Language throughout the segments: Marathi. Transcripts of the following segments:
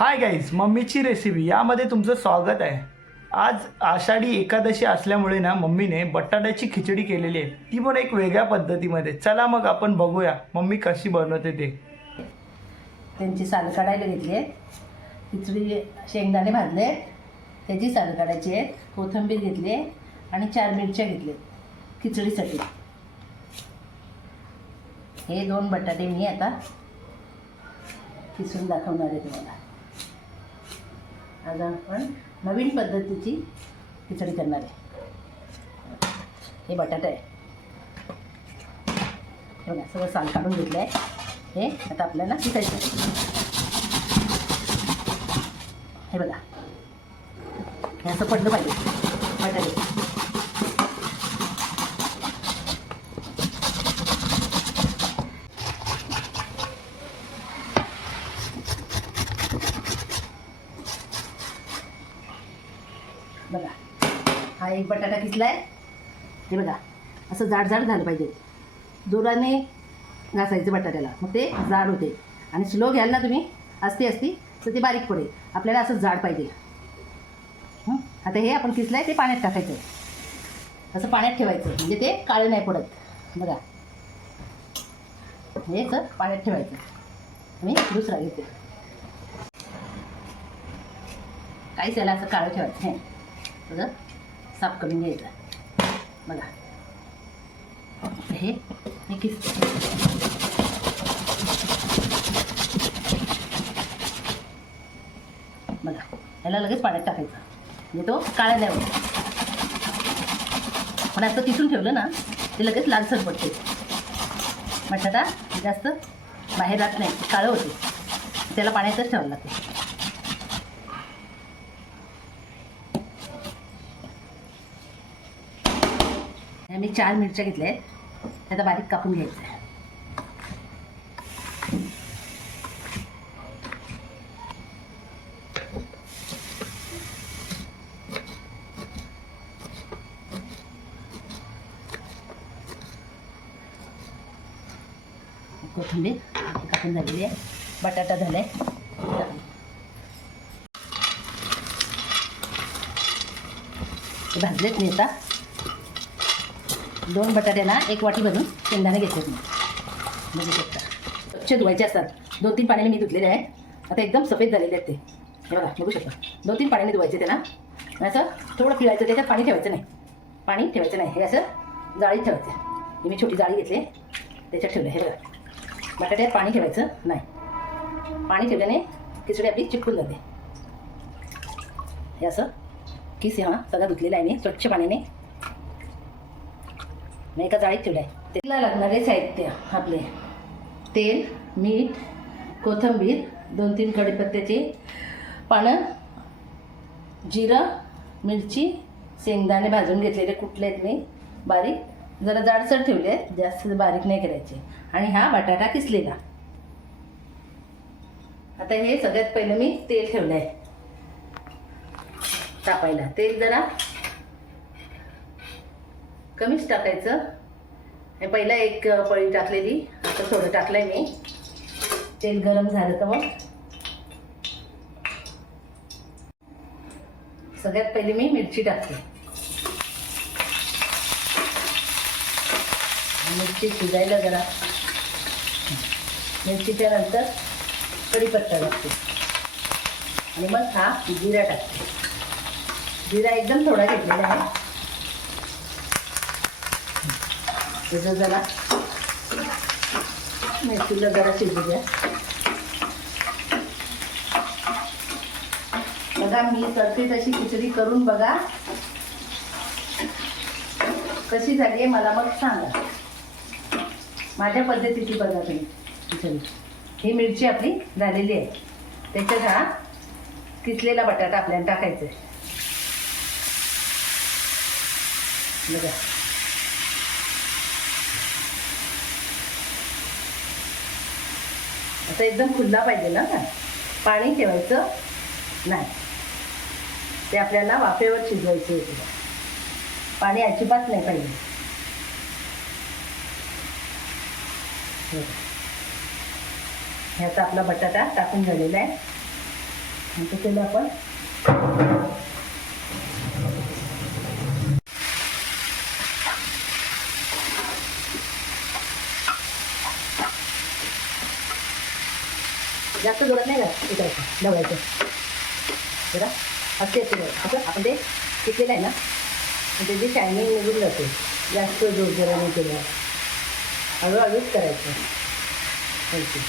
हाय गाईज मम्मीची रेसिपी यामध्ये तुमचं स्वागत आहे. आज आषाढी एकादशी असल्यामुळे ना मम्मीने बटाट्याची खिचडी केलेली आहे. ती पण एक वेगळ्या पद्धतीमध्ये. चला मग आपण बघूया मम्मी कशी बनवते ते. त्यांची साल काढायला घेतली आहे. खिचडी शेंगदाणे भाजले त्याची साल काढायची आहे. कोथिंबीर घेतली आहे. आणि चार मिरच्या घेतल्या आहेत. खिचडीसाठी. हे दोन बटाटे मी आता किसून दाखवणार आहे तुम्हाला. आज आपण नवीन पद्धतीची खिचडी करणार आहे. हे बटाटा आहे. हे बघा सगळं साल काढून घेतलं आहे हे आता आपल्याला किसायचं हे बघा. हे असं पडलं पाहिजे. बटाटे. बघा. हा एक बटाटा किसला आहे हे बघा असं जाड जाड झालं पाहिजे. जोराने घासायचं बटाट्याला. मग ते जाड होते. आणि स्लो घ्याल ना तुम्ही असती असती तर ते बारीक पडेल. आपल्याला असं जाड पाहिजे. आता हे आपण किसलं ते पाण्यात टाकायचं. असं पाण्यात ठेवायचं. म्हणजे ते काळं नाही पडत. बघा. हे सर पाण्यात ठेवायचं. मी दुसरा घेते. काहीच याला असं काळं ठेवायचं. हे. बघा साफ करून घ्यायचा बघा हे हे किस बघा याला लगेच पाण्यात टाकायचा म्हणजे तो काळा नाही पण आता तिथून ठेवलं ना ते लगेच लालसर पडते बटाटा जास्त बाहेर जात नाही काळं होते त्याला पाण्यातच ठेवावं लागते आणि मी चार मिरच्या घेतल्या आहेत. त्याचा बारीक कापून घ्यायचं. आहे कोथिंबीर कापून झालेली आहे. बटाटा झाला आहे भाजलेत मी आता. दोन बटाट्याला एक वाटी भरून शेंगदाणे घेतले मी. बघू शकता स्वच्छ धुवायचे असतात. दोन तीन पाण्याने मी धुतलेले आहेत. आता एकदम सफेद झालेले आहेत ते. हे बघा बघू शकता. दोन तीन पाण्याने धुवायचे त्याला असं थोडं पिळायचं त्याच्यात पाणी ठेवायचं नाही. पाणी ठेवायचं नाही. हे असं जाळीत ठेवायचं. मी छोटी जाळी घेतली. त्याच्यात ठेवलं. हे बघा. बटाट्यात पाणी ठेवायचं नाही. पाणी ठेवल्याने खिचडी आपली चिपकून जाते. हे असं किस हा सगळा धुतलेला आहे मी. स्वच्छ पाण्याने मी एका जाळीत ठेवलं आहे तेला लागणारे साहित्य आपले. तेल मीठ कोथिंबीर दोन तीन कढीपत्त्याची पानं जिरं मिरची शेंगदाणे भाजून घेतलेले कुठले आहेत मी? बारीक. जरा जाडसर ठेवले आहेत जास्त बारीक नाही करायचे. आणि हा बटाटा किसलेला. आता हे सगळ्यात पहिलं मी तेल ठेवलं आहे तापायला. तेल जरा कमीच टाकायचं. हे पहिला एक पळी टाकलेली. आता थोडं टाकलंय मी. तेल गरम झालं तर मग? सगळ्यात पहिले मी मिरची टाकते. मिरची शिजायला जरा. मिरचीच्या नंतर कढीपत्ता टाकते. आणि मग हा जिरा टाकते. जिरा एकदम थोडा घेतलेला आहे. त्याचं जरा मेथीला जरा शिजू द्या बघा मी करते तशी खिचडी करून बघा. कशी झाली आहे मला मग सांगा. माझ्या पद्धतीची बघा तुम्ही खिचडी. ही मिरची आपली झालेली आहे. त्याच्यात हा किसलेला बटाटा आपल्याला टाकायचा आहे. बघा. आता एकदम खुल्ला पाहिजे ना का पाणी ठेवायचं नाही. ते आपल्याला वाफेवर शिजवायचे होते. पाणी अजिबात नाही पाहिजे. ह्याचा आपला बटाटा टाकून झालेला आहे. त्याला आपण जास्त जोरात नाही का हे करायचं ढवळायचं जरा असते असं आपण ते शिकलेलं आहे ना? त्याची शायनिंग निघून जाते. जास्त जोर जरा नाही केलं. हळूहळूच करायचं. हलकी.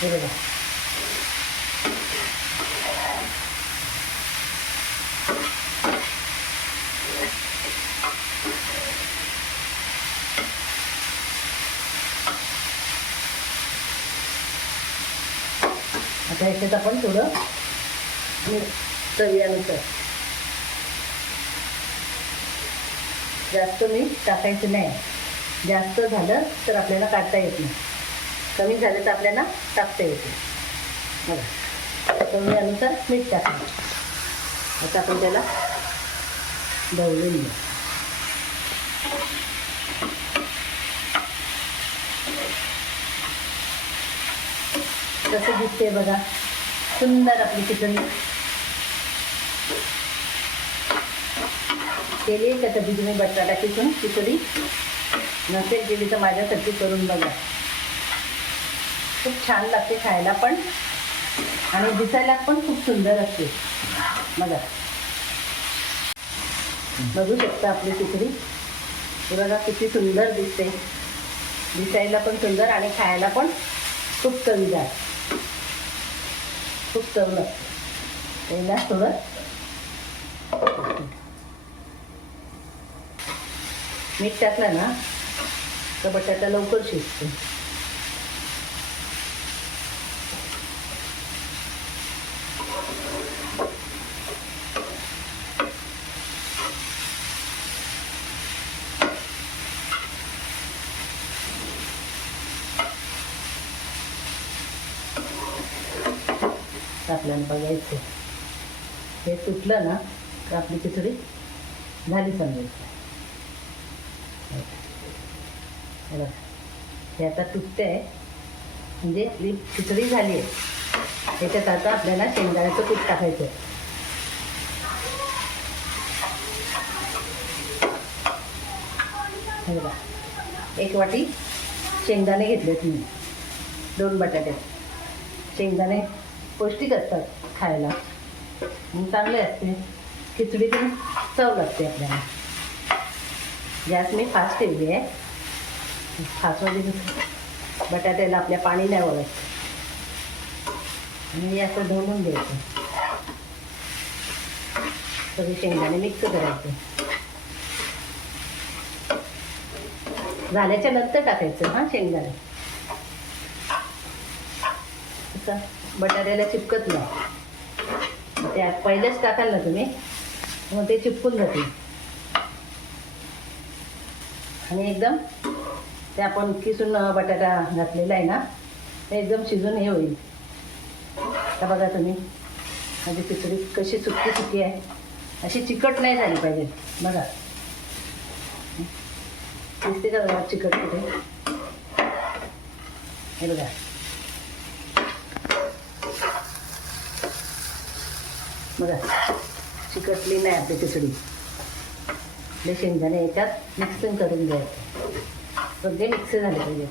हे आता याच्यात आपण थोडं. मीठ चवीनुसार जास्त मीठ टाकायचं नाही. जास्त झालं तर आपल्याला काढता येत नाही. कमी झालं तर आपल्याला टाकता येते बघा. चवीनुसार मीठ टाकायचं आता आपण त्याला ढवळून घेऊ. कसं दिसते बघा. सुंदर आपली खिचडी केली का कधी तुम्ही बटाटा किसून खिचडी नसेल केली तर माझ्यासाठी करून बघा. खूप छान लागते खायला पण. आणि दिसायला पण खूप सुंदर असते. बघा. बघू शकता आपली खिचडी बघा किती सुंदर दिसते. दिसायला पण सुंदर आणि खायला पण खूप चवीदार. खूप चव लागते पहिला थोडं मीठ टाकलं ना तर बटाटा लवकर शिजतो. आपल्याला बघायचं हे तुटलं ना तर आपली खिचडी झाली समजायची हे बघा. हे आता तुटते आहे म्हणजे आपली खिचडी झाली आहे. त्याच्यात आता आपल्याला शेंगदाण्याचं पीठ टाकायचं आहे हे बघा. एक वाटी शेंगदाणे घेतलेत मी. दोन बटाटे. शेंगदाणे पौष्टिक असतात खायला. मग चांगले असते. खिचडी पण चव लागते आपल्याला. गॅस मी फास्ट ठेवली आहे. फास्टमध्ये बटाट्याला आपल्या पाणी नाही वळत आणि असं ढवळून द्यायचं सगळे शेंगदाणे मिक्स करायचे. झाल्याच्यानंतर टाकायचं हां शेंगदाणे. असं. बटाट्याला चिपकत नाही. त्या पहिलेच टाकाल ना तुम्ही. मग ते चिपकून जाते आणि एकदम ते आपण किसून बटाटा घातलेला आहे ना ते एकदम शिजून हे होईल. आता बघा तुम्ही. माझी खिचडी कशी सुकी सुकी आहे. अशी चिकट नाही झाली पाहिजे. बघा. दिसते का बघा चिकट कुठे? हे बघा. बघा. चिकटली नाही आपली खिचडी. आपले शेंगदाणे याच्यात मिक्सिंग करून घ्यायचं सगळे मिक्स झाले पाहिजे.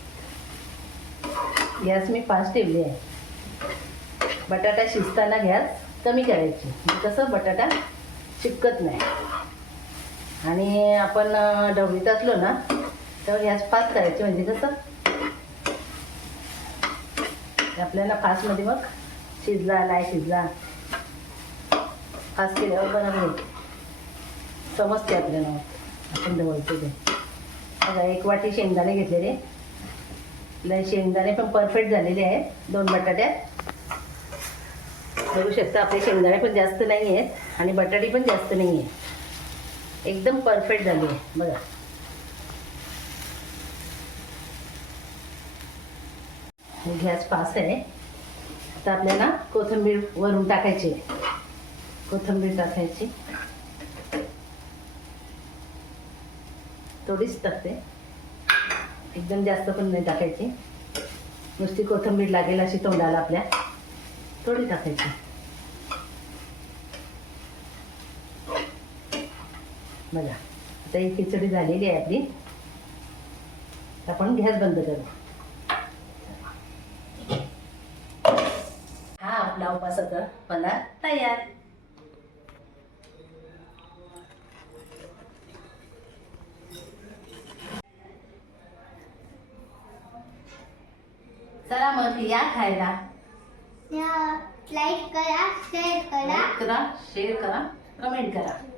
गॅस मी फास्ट ठेवली आहे. बटाटा शिजताना गॅस कमी करायची. कसं बटाटा चिपकत नाही. आणि आपण अं, ढवळीत असलो ना तेव्हा गॅस फास्ट करायची. म्हणजे कसं? आपल्याला फास्टमध्ये मग शिजला नाही शिजला. फास्ट केल्यावर बनवून समजते आपल्याला. आपण ढवळतो ते बघा एक वाटी शेंगदाणे घेतलेले. आपले शेंगदाणे पण परफेक्ट झालेले आहेत. दोन बटाट्यात. बघू शकता आपले शेंगदाणे पण जास्त नाही आहेत आणि बटाटे पण जास्त नाही आहे एकदम परफेक्ट झाली आहे बघा. गॅस पास आहे. आता आपल्याला कोथिंबीर वरून टाकायची आहे. कोथिंबीर टाकायची. थोडीच टाकते. एकदम जास्त पण नाही टाकायची. नुसती कोथिंबीर लागेल अशी तोंडाला आपल्या. थोडी टाकायची. बघा आता ही खिचडी झालेली आहे आपली. आपण गॅस बंद करू. हा आपला उपासाचा पदार्थ तयार. चला मग या खायला. लाईक करा शेअर करा. करा शेअर करा कमेंट करा.